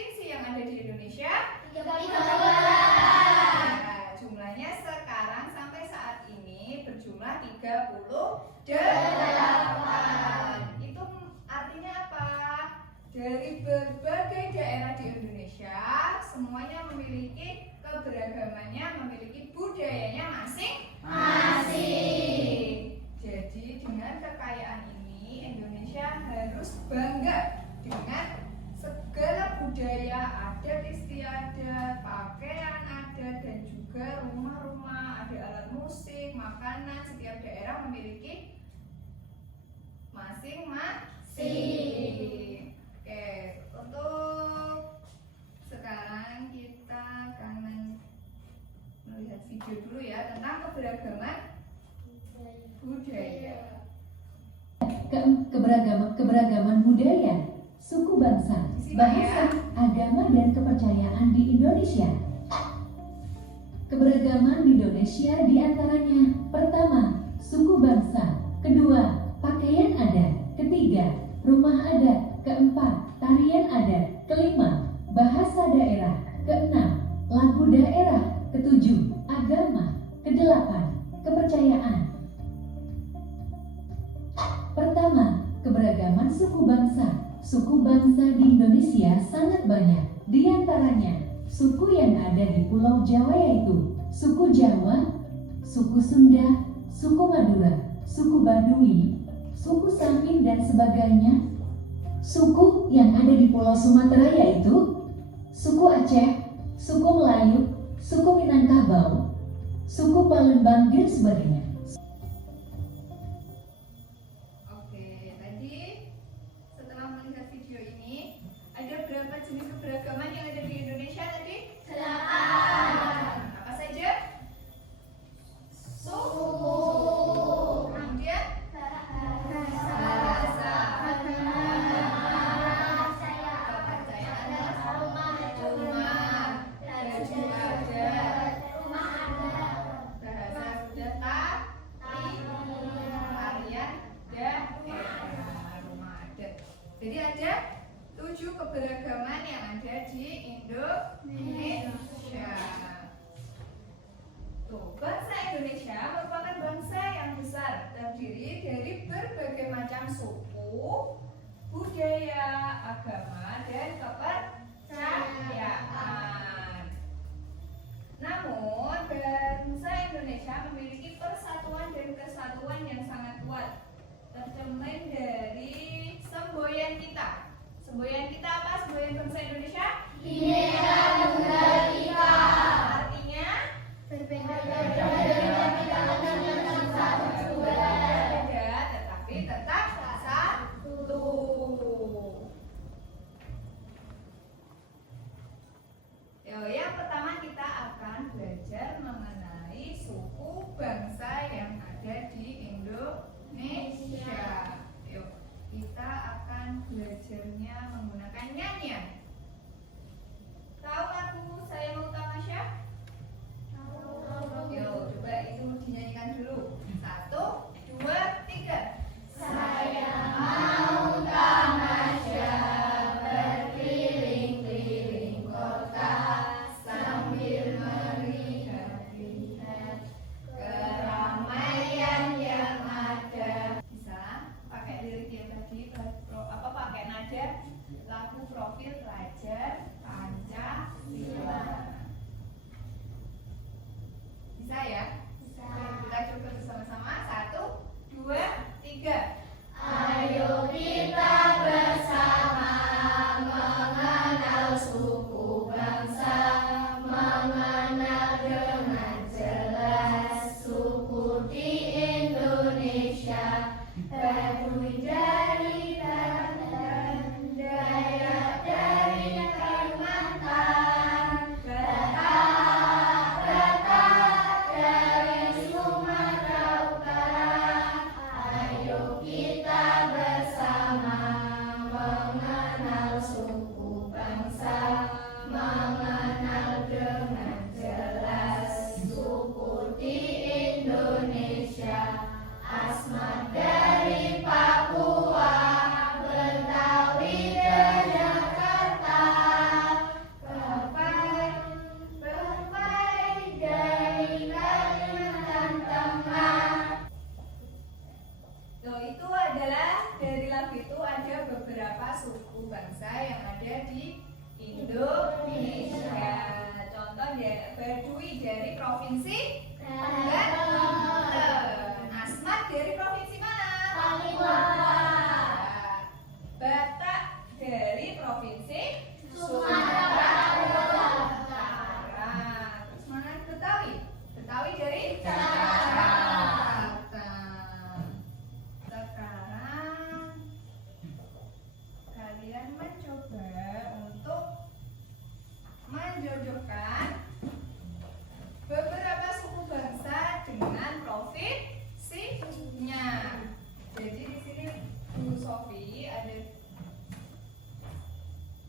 provinsi yang ada di Indonesia? 13. Nah, jumlahnya sekarang sampai saat ini berjumlah 38. Itu artinya apa? Dari berbagai daerah di Indonesia, semuanya memiliki keberagamannya, memiliki budayanya masing-masing. Jadi dengan kekayaan ini, Indonesia harus bangga dengan segala budaya, adat istiadat, pakaian adat, dan juga rumah-rumah, ada alat musik, makanan. Setiap daerah memiliki masing-masing. Oke, untuk sekarang kita akan melihat video dulu ya tentang keberagaman budaya. Keberagaman budaya, suku bangsa, bahasa, agama, dan kepercayaan di Indonesia. Keberagaman di Indonesia diantaranya: pertama, suku bangsa; kedua, pakaian adat; ketiga, rumah adat; keempat, tarian adat; kelima, bahasa daerah; keenam, lagu daerah; ketujuh, agama; kedelapan, kepercayaan. Pertama, keberagaman suku bangsa. Suku bangsa di Indonesia sangat banyak. Di antaranya, suku yang ada di Pulau Jawa yaitu suku Jawa, suku Sunda, suku Madura, suku Baduy, suku Samin, dan sebagainya. Suku yang ada di Pulau Sumatera yaitu suku Aceh, suku Melayu, suku Minangkabau, suku Palembang, dan sebagainya. Oke, tadi setelah melihat video ini, ada berapa jenis keberagaman yang ada di Indonesia tadi? 8. Apa saja? Suku, kemudian bahasa, kepercayaan, rumah, baju adat, bahasa sudah tarian daerah, rumah adat. Jadi ada 7 keberagaman yang ada di Indonesia. Tuh, bangsa Indonesia merupakan bangsa yang besar, terdiri dari berbagai macam suku, budaya, agama, dan kepercayaan. Namun, bangsa Indonesia memiliki persatuan dan kesatuan yang sangat kuat, tercermin dari semboyan kita. Semboyan kita apa? Semboyan bangsa Indonesia? Bhinneka Tunggal Ika. Artinya Berbeda-beda dengan satu juga. berbeda tetapi tetap satu. Yang pertama kita akan belajar mengenai suku bangsa yang ada di Indonesia. Yuk, kita akan belajarnya menggunakan nyanyian. Tahu lagu Saya Mau Tamasya? Yuk, coba itu dinyanyikan dulu. 1, 2, 3. Saya mau tamasya berkeliling-keliling kota sambil melihat-lihat keramaian yang ada. Bisa pakai lirik yang tadi, pakai nada lagu profil. menunjukkan beberapa suku bangsa dengan provinsinya. Jadi di sini Bu Sofi ada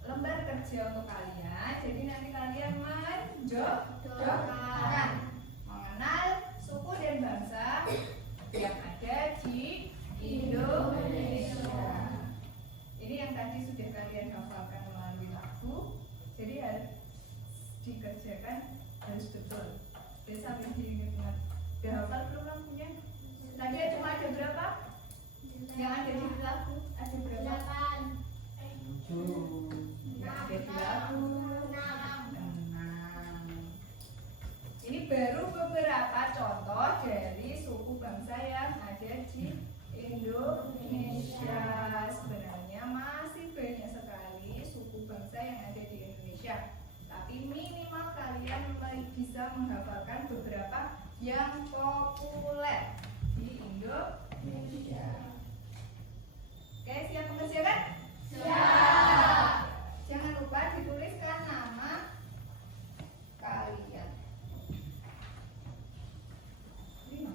lembar kerja untuk kalian. Jadi nanti kalian menjodohkan mengenal suku dan bangsa yang ada di Indonesia. Ini yang tadi sudah kalian hafalkan melalui lagu. Jadi harus dikerjakan, harus betul. Jadi sampai diingat. Udah hafal belum lagunya? Tadi cuma ada berapa? Yang ada di lagu ada berapa? 8. Ada di lagu 6. Ini baru beberapa contoh dari suku bangsa yang ada di Indonesia. Sebenarnya masih banyak sekali suku bangsa yang ada di Indonesia. Tapi minimal kalian bisa menghafalkan beberapa yang populer di Indonesia. Oke, siap mengerjakan? Siap. Jangan lupa dituliskan nama kalian. 5.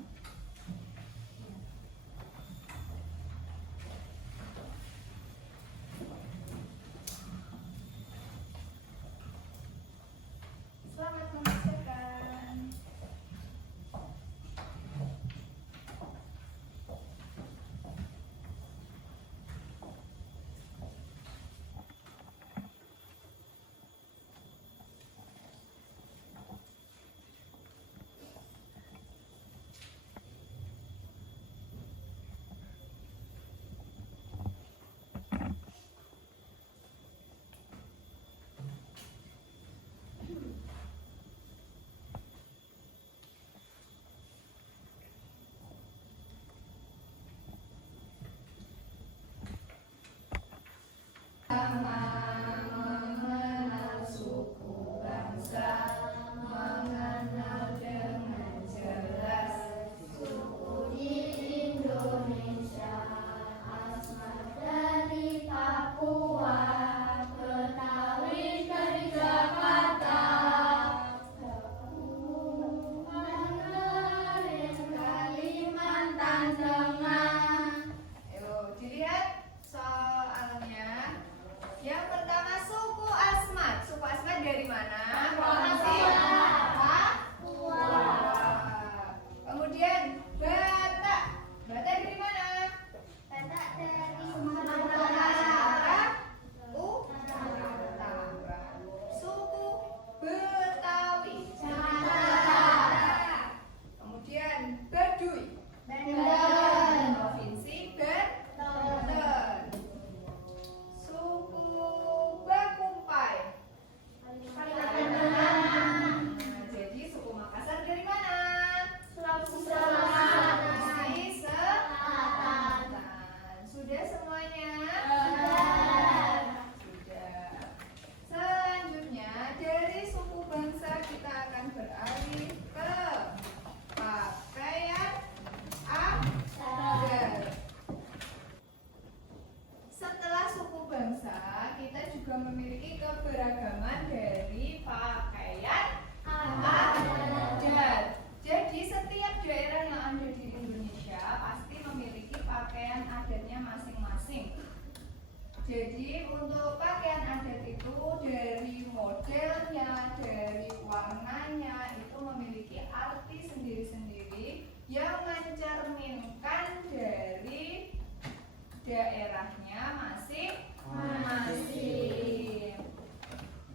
Selamat mengerjakan. Mengenal suku bangsa, mengenal dengan jelas Suku di Indonesia, Asmat dari Papua, Betawi dari Jakarta, Pegunungan dari Kalimantan Tengah. Ayo dilihat soalnya. Yang pertama suku Asmat. Suku Asmat dari mana? Papua. Kemudian Batak. Batak dari mana? Batak dari Sumatera Utara. Suku Betawi. Jakarta. Kemudian Baduy. Banten. Provinsi Banten. Suku Bakumpai. Nah, jadi suku Makassar dari mana? Sulawesi Sulawesi Selatan. Selatan. Sudah semuanya? Sudah. Sudah. Selanjutnya dari suku bangsa kita akan beralih ke pakaian adat. Setelah suku bangsa, kita juga memiliki keberagaman dari pakaian adat. Jadi setiap daerah yang ada di Indonesia pasti memiliki pakaian adatnya masing-masing. Jadi untuk pakaian adat itu dari modelnya, dari warnanya itu memiliki arti sendiri-sendiri yang mencerminkan dari daerahnya masing-masing.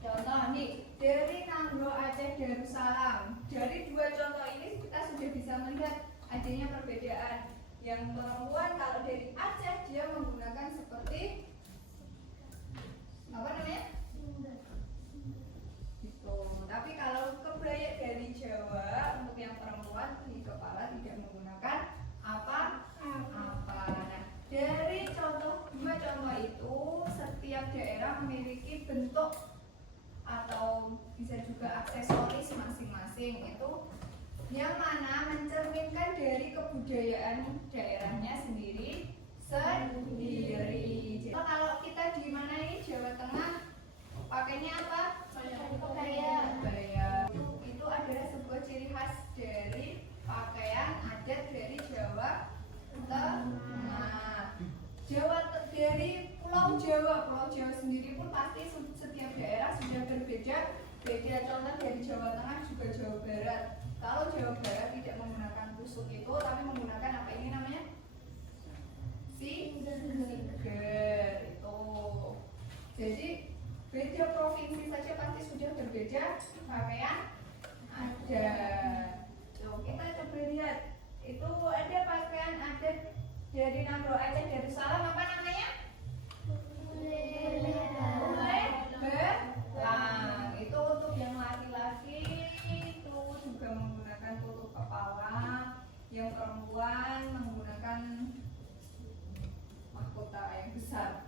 Contoh nih, dari Nangro Aceh Darussalam. Dari dua contoh ini kita sudah bisa melihat adanya perbedaan. Yang perempuan kalau dari Aceh dia menggunakan seperti apa namanya? Gitu. Tapi kalau kebaya dari Jawa untuk yang perempuan di kepala tidak menggunakan apa-apa. Nah, dari dua contoh itu setiap daerah memiliki bentuk atau bisa juga aksesoris masing-masing itu yang mana mencerminkan dari kebudayaan daerahnya sendiri. Kalau kita di mana ini Jawa Tengah pakainya apa? Kebaya. berbeda. Beda contoh dari Jawa Tengah juga Jawa Barat. Kalau Jawa Barat tidak menggunakan tusuk itu, tapi menggunakan apa ini namanya? Siger itu. Jadi beda provinsi saja pasti sudah berbeda pakaian adat. Tuh, kita coba lihat. Itu ada pakaian adat dari Nagro Aceh Darussalam, apa namanya? Belang. Itu untuk yang laki-laki itu juga menggunakan tutup kepala, yang perempuan menggunakan mahkota yang besar.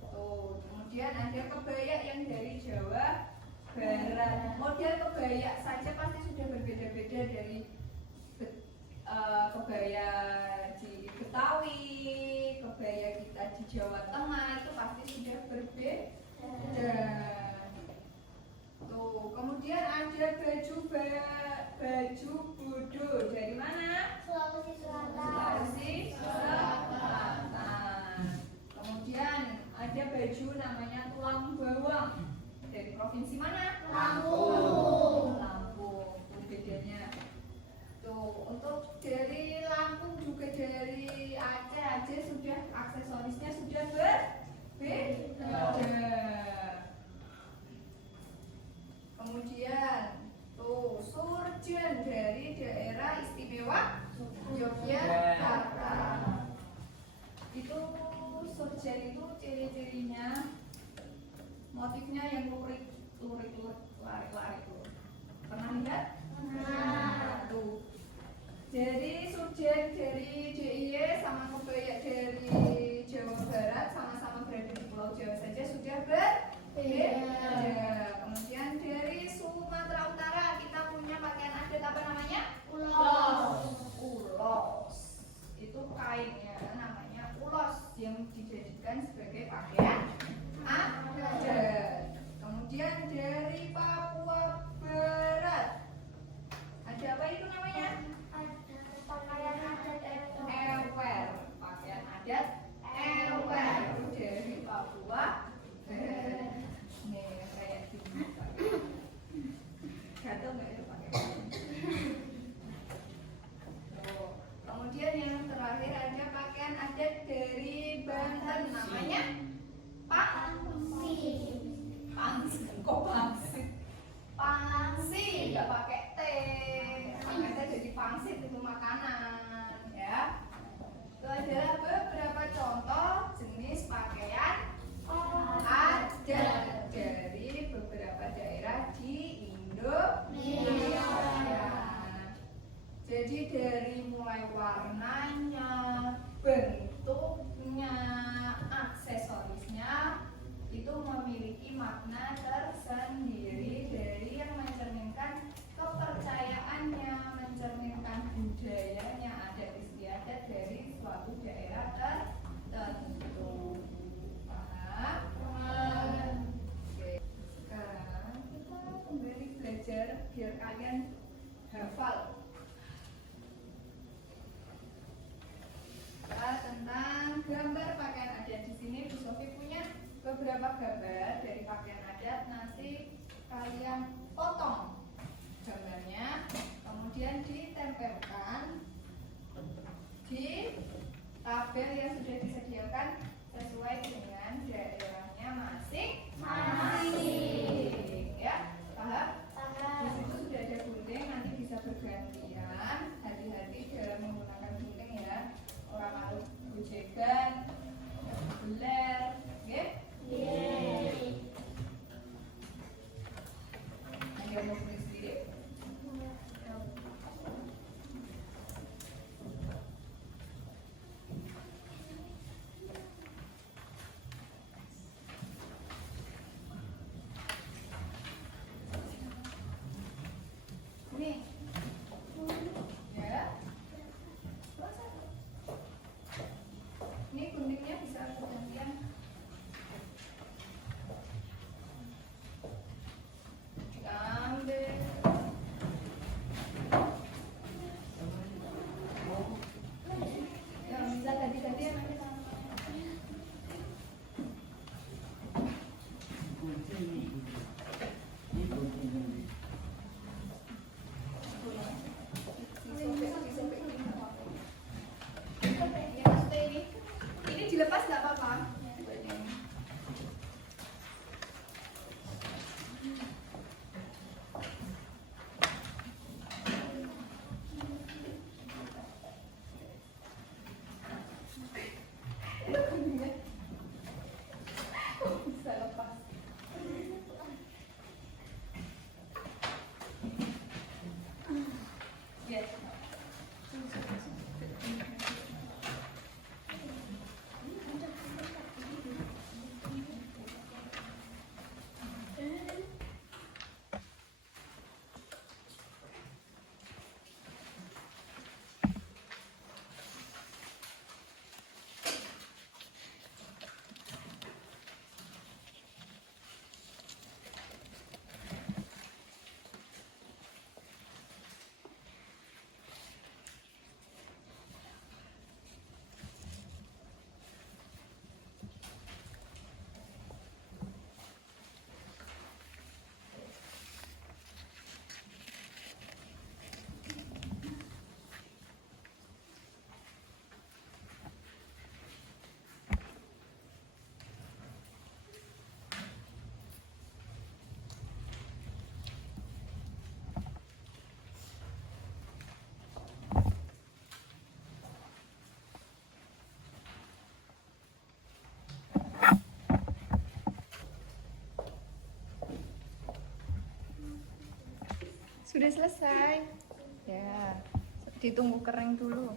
Tuh, kemudian ada kebaya yang dari Jawa Barat. Model kebaya saja pasti sudah berbeda-beda dari kebaya di Betawi, kebaya kita di Jawa Tengah itu pasti sudah berbeda. Tuh, kemudian ada baju budu dari mana? Sulawesi Selatan. Sulawesi Selatan. Kemudian ada baju namanya tulang bawang dari provinsi mana? Lampung. Lampung. Tuh bedanya. Tuh, untuk dari Lampung juga dari Aceh sudah aksesorisnya sudah berbeda. Kemudian tuh surjen dari daerah istimewa Yogyakarta. Itu surjen itu ciri-cirinya motifnya yang lurik lari tuh. Pernah lihat? Nah, tuh. Jadi surjen dari DIY sama kebaya dari Jawa Barat sama-sama berada di Pulau Jawa saja sudah berbeda. Kemudian dari Sumatera Utara kita punya pakaian adat apa namanya? Ulos. Itu kainnya namanya ulos yang dijadikan sebagai pakaian adat. Kemudian dari Papua Barat ada apa itu namanya? Pakaian adat Ewer. Pakaian adat ewer dari Papua Barat. Nih kayak gini. Gatel nggak itu pakai? Tuh. Kemudian yang terakhir ada pakaian adat dari Banten namanya pangsit. Kok pangsit? Pangsit nggak pakai T. Pakai T jadi pangsit itu makanan ya. Itu adalah beberapa contoh jenis pakaian adat dari beberapa daerah di Indonesia. Jadi dari mulai warnanya, bentuknya, aksesorisnya itu memiliki makna tersendiri dari yang mencerminkan kepercayaannya, mencerminkan budayanya, adat istiadat dari suatu daerah tertentu. Paham? Oke. Sekarang kita kembali belajar biar kalian hafal tentang gambar pakaian adat. Di sini Bu Sofi punya beberapa gambar dari pakaian adat. Nanti kalian potong gambarnya, kemudian ditempelkan di tabel yang sudah disediakan sesuai dengan daerahnya masing-masing. Ya, paham? Di situ sudah ada gunting, nanti bisa bergantian. Hati-hati dalam menggunakan gunting ya. Orang harus gojegan, beler, oke? Ada mau beli sendiri? Nih, ya. Ini guntingnya bisa bergantian. Ambil Sudah selesai. Ya, ditunggu kering dulu.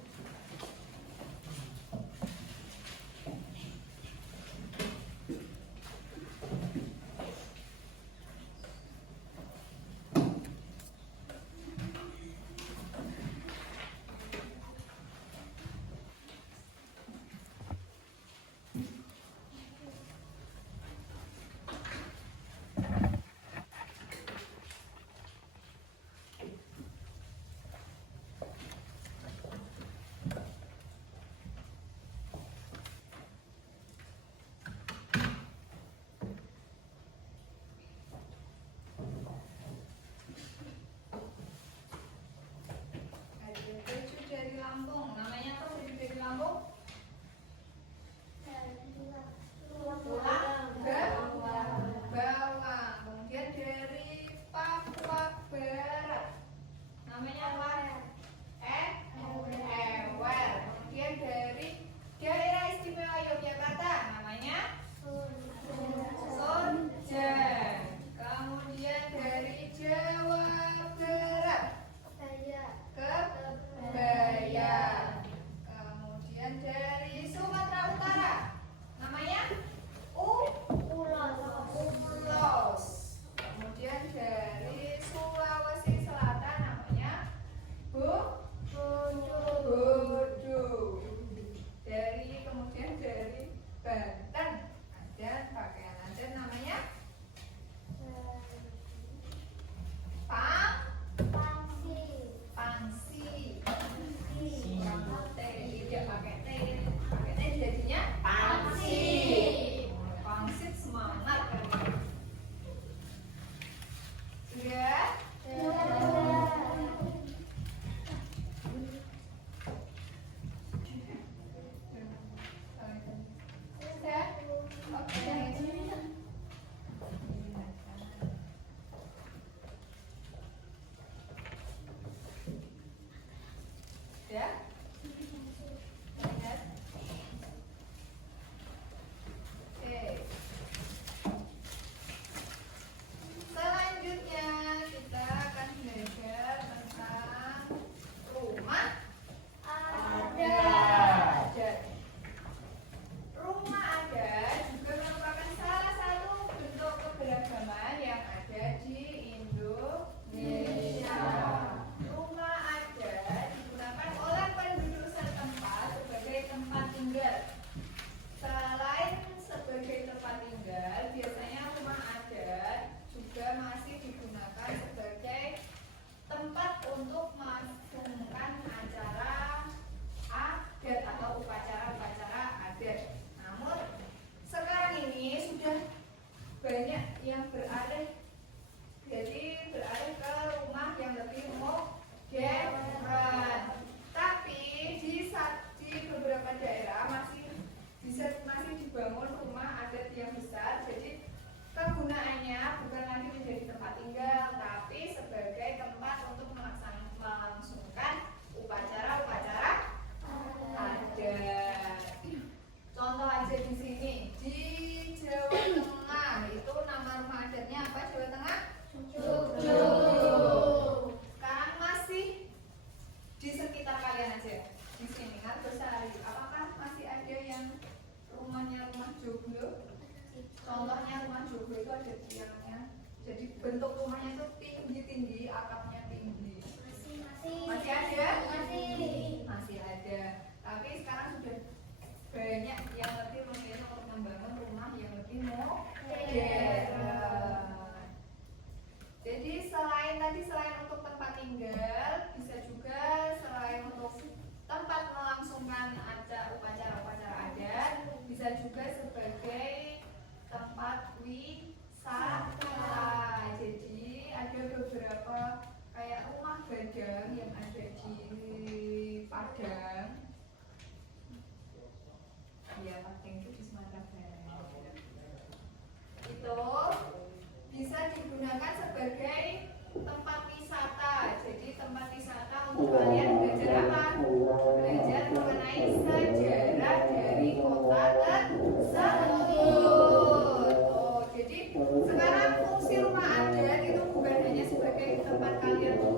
Sekarang fungsi rumah adat itu bukan hanya sebagai tempat kalian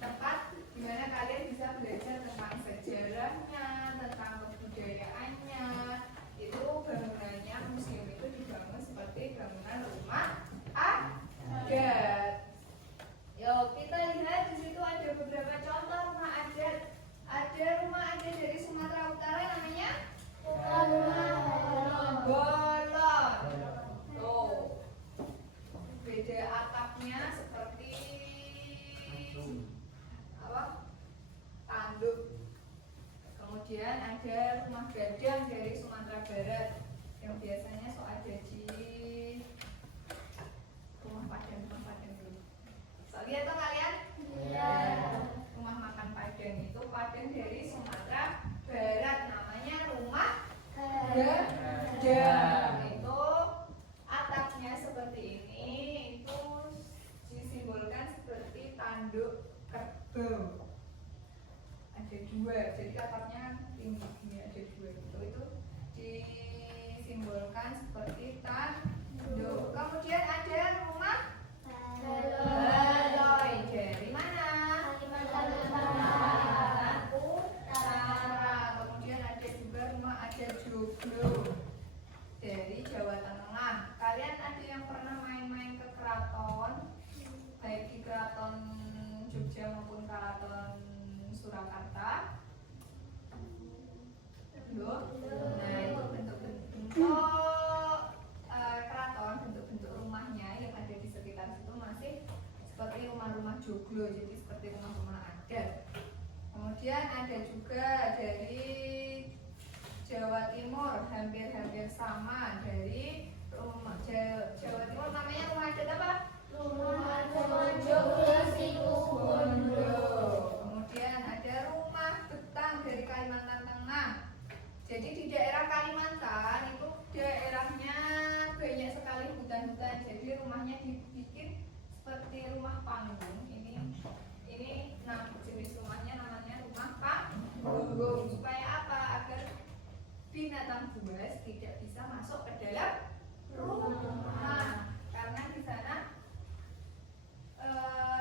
tempat di mana kalian bisa belajar tentang sejarahnya, tentang kebudayaannya. Itu bangunannya museum itu dibangun seperti bangunan rumah adat. Yuk kita lihat di situ ada beberapa contoh rumah adat. Ada rumah adat dari Sumatera Utara namanya Bolon. Tuh, beda atapnya seperti apa? Tanduk. Kemudian ada rumah gadang dari Sumatera Barat yang biasanya ada di rumah Padang dulu. So, lihat tuh kalian? Iya. Rumah makan Padang itu Padang dari Sumatera Barat namanya rumah gadang. Itu atapnya seperti ini, itu disimbolkan seperti tanduk kerbau. Ada dua, jadi atapnya ini ada dua gitu. Itu disimbolkan seperti tanduk. Kemudian ada rumah baloi dari mana? Kalimantan Utara. Kemudian ada juga rumah adat joglo dari Jawa Tengah. Kalian ada yang pernah main-main ke keraton, baik di keraton Jogja maupun keraton Surakarta? Belum? Nah, itu bentuk-bentuk keraton, bentuk-bentuk rumahnya yang ada di sekitar situ masih seperti rumah-rumah joglo, jadi seperti rumah-rumah adat. Kemudian ada juga dari Jawa Timur, hampir-hampir sama dari rumah Jawa Timur namanya rumah adat apa? Rumah joglo Situbondo. Kemudian ada rumah betang dari Kalimantan Tengah. Jadi di daerah Kalimantan itu daerahnya banyak sekali hutan-hutan. Jadi rumahnya dibikin seperti rumah panggung. Ini jenis rumahnya namanya rumah panggung. Supaya apa? Agar binatang buas tidak bisa masuk ke dalam rumah. Karena di sana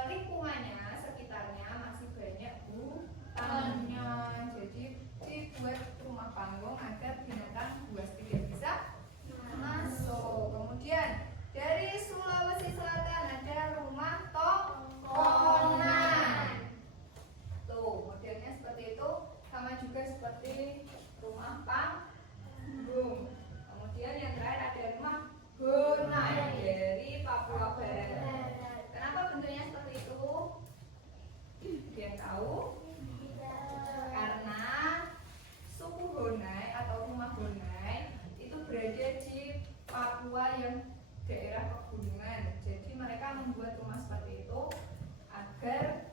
lingkungannya sekitarnya masih banyak hutannya, jadi dibuat rumah panggung agar binatang buas tidak bisa masuk. Kemudian dari Sulawesi Selatan ada rumah tongkonan. Tuh modelnya seperti itu, sama juga seperti rumah panggung. Kemudian yang terakhir ada rumah Honai dari Papua Barat. Kenapa bentuknya seperti itu? Dia tahu? Karena suku Honai atau rumah Honai itu berada di Papua yang daerah pegunungan. Jadi mereka membuat rumah seperti itu agar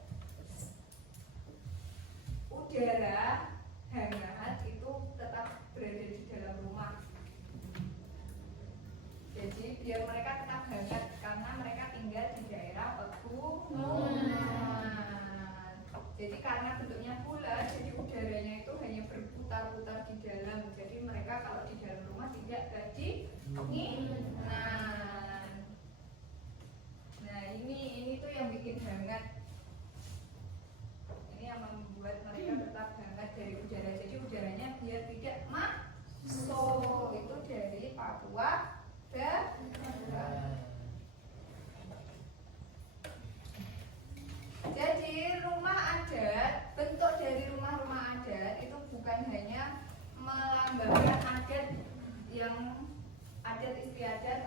udara hangat itu tetap berada di dalam rumah. Jadi biar mereka tetap hangat karena mereka tinggal di daerah pegunungan. Jadi karena bentuknya bulat, jadi udaranya itu hanya berputar-putar di dalam. Jadi mereka kalau di dalam rumah tidak kedinginan. Nah ini tuh yang bikin hangat. Ini yang membuat mereka tetap hangat dari udara. Jadi udaranya biar tidak masuk. Itu dari Papua Barat. Jadi rumah adat, bentuk dari rumah-rumah adat itu bukan hanya melambangkan adat yang adat istiadat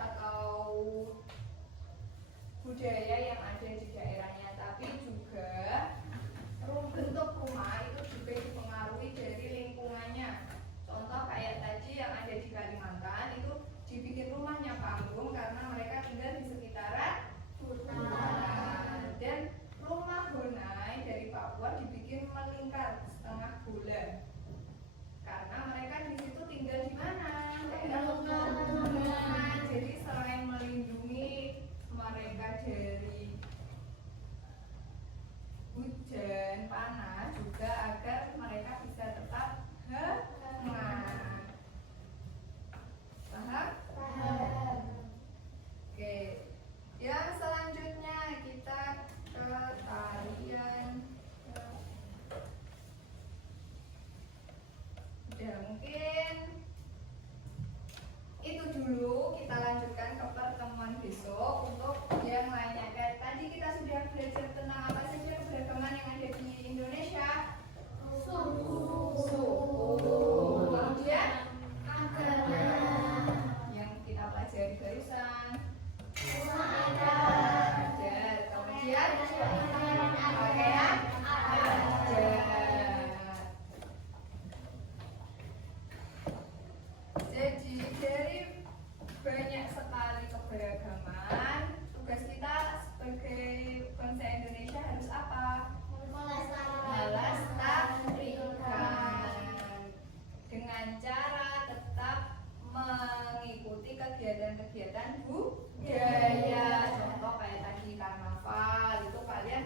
kegiatan-kegiatan budaya. Contoh kayak tadi karnaval itu kalian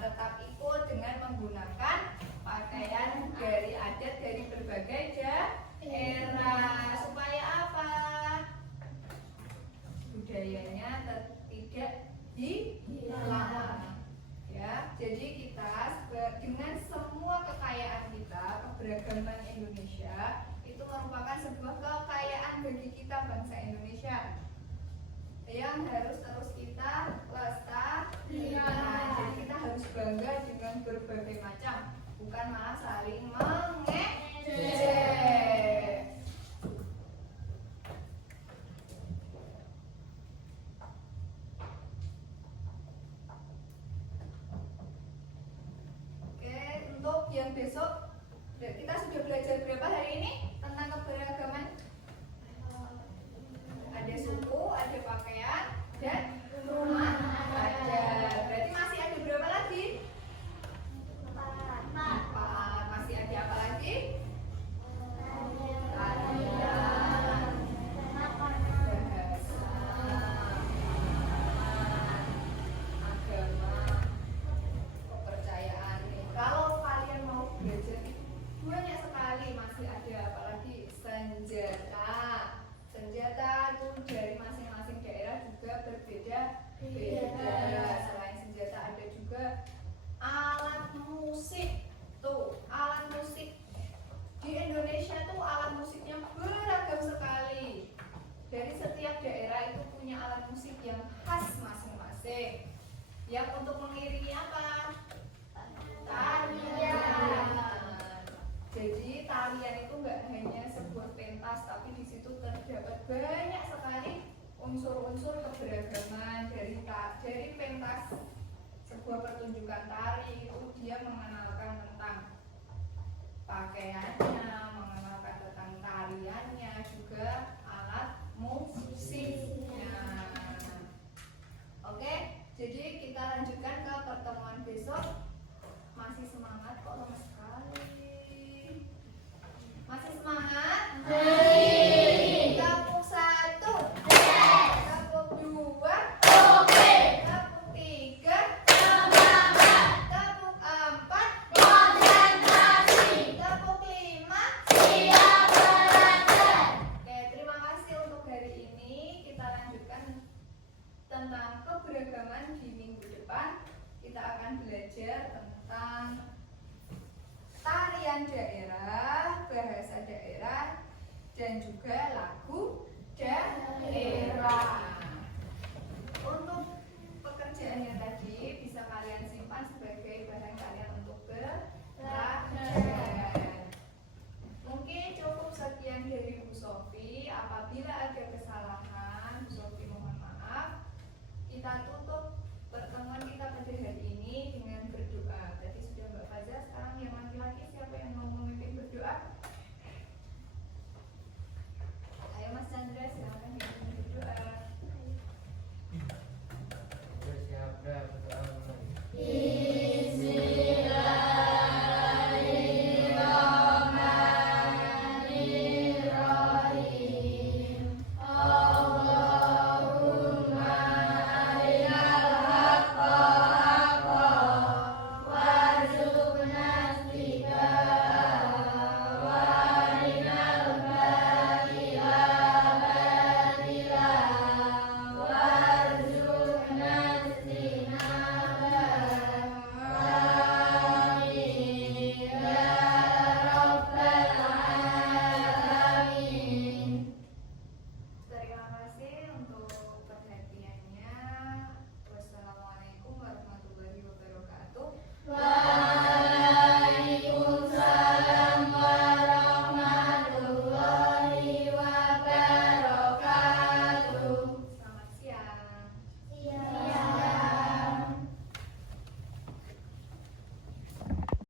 tetap ikut dengan menggunakan pakaian dari adat dari berbagai daerah. Supaya apa? Budayanya tidak hilang. Ya, jadi kita dengan semua kekayaan kita, keberagaman Indonesia itu merupakan sebuah kekayaan bagi kita bangsa Indonesia yang harus terus kita lestarikan. Jadi kita harus bangga dengan berbagai macam, bukan malah saling mengejek. Untuk yang besok kita sudah belajar berapa hari ini tentang keberagaman? Ada suku, ada pakaian, dan rumah adat. Berarti masih ada berapa lagi? 4. Masih ada apa lagi? Tarian, bahasa, agama, kepercayaan. Kalau kalian mau belajar banyak sekali, masih ada apalagi senjata. Senjata itu dari masing-masing daerah juga berbeda-beda. Selain senjata ada juga alat musik. Tuh, alat musik di Indonesia tuh alat musiknya beragam sekali. Dari setiap daerah itu punya alat musik yang khas masing-masing. Yang untuk mengiringi apa? Tarian. Jadi tarian itu nggak hanya sebuah pentas, tapi di situ terdapat banyak sekali unsur-unsur keberagaman dari pentas. Sebuah pertunjukan tari itu dia mengenalkan tentang pakaiannya, mengenalkan tentang tariannya, juga alat musiknya. Oke, jadi kita lanjutkan ke pertemuan besok. Masih semangat kok, lemes sekali. Masih semangat? Gabung 1, gabung 2, gabung 3, gabung 4, gabung 5. Oke, terima kasih untuk hari ini. Kita lanjutkan tentang keberagaman di minggu depan. Kita akan belajar tentang tarian daerah, bahasa daerah, dan juga lagu.